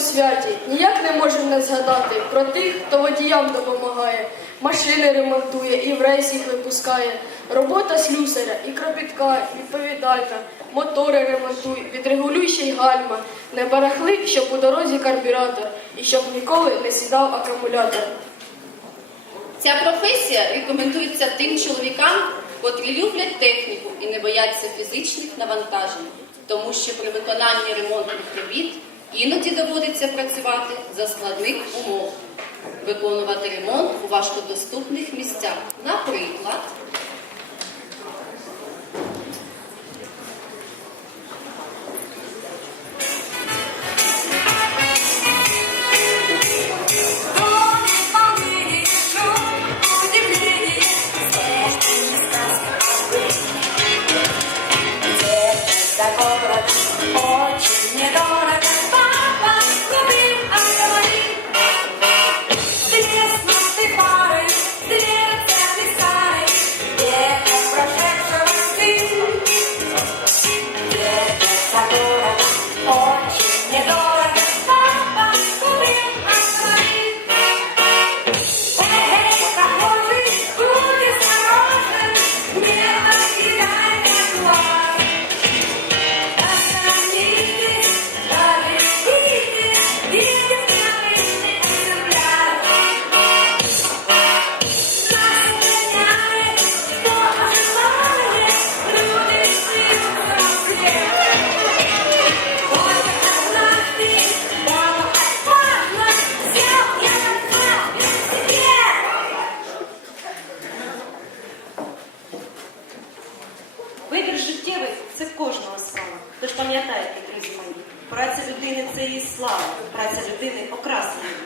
святі ніяк не можемо не згадати про тих, хто водіям допомагає, машини ремонтує і в рейс їх випускає. Робота слюсаря і кропітка, відповідальна, мотори ремонтуй, відрегулюй й гальма, не барахли, щоб у дорозі карбюратор, і щоб ніколи не сідав акумулятор. Ця професія рекомендується тим чоловікам, котрі люблять техніку і не бояться фізичних навантажень, тому що при виконанні ремонтних робіт іноді доводиться працювати за складних умов, виконувати ремонт у важкодоступних місцях. Наприклад, пам'ятайте, друзі мої, праця людини це її слава, праця людини окраса її.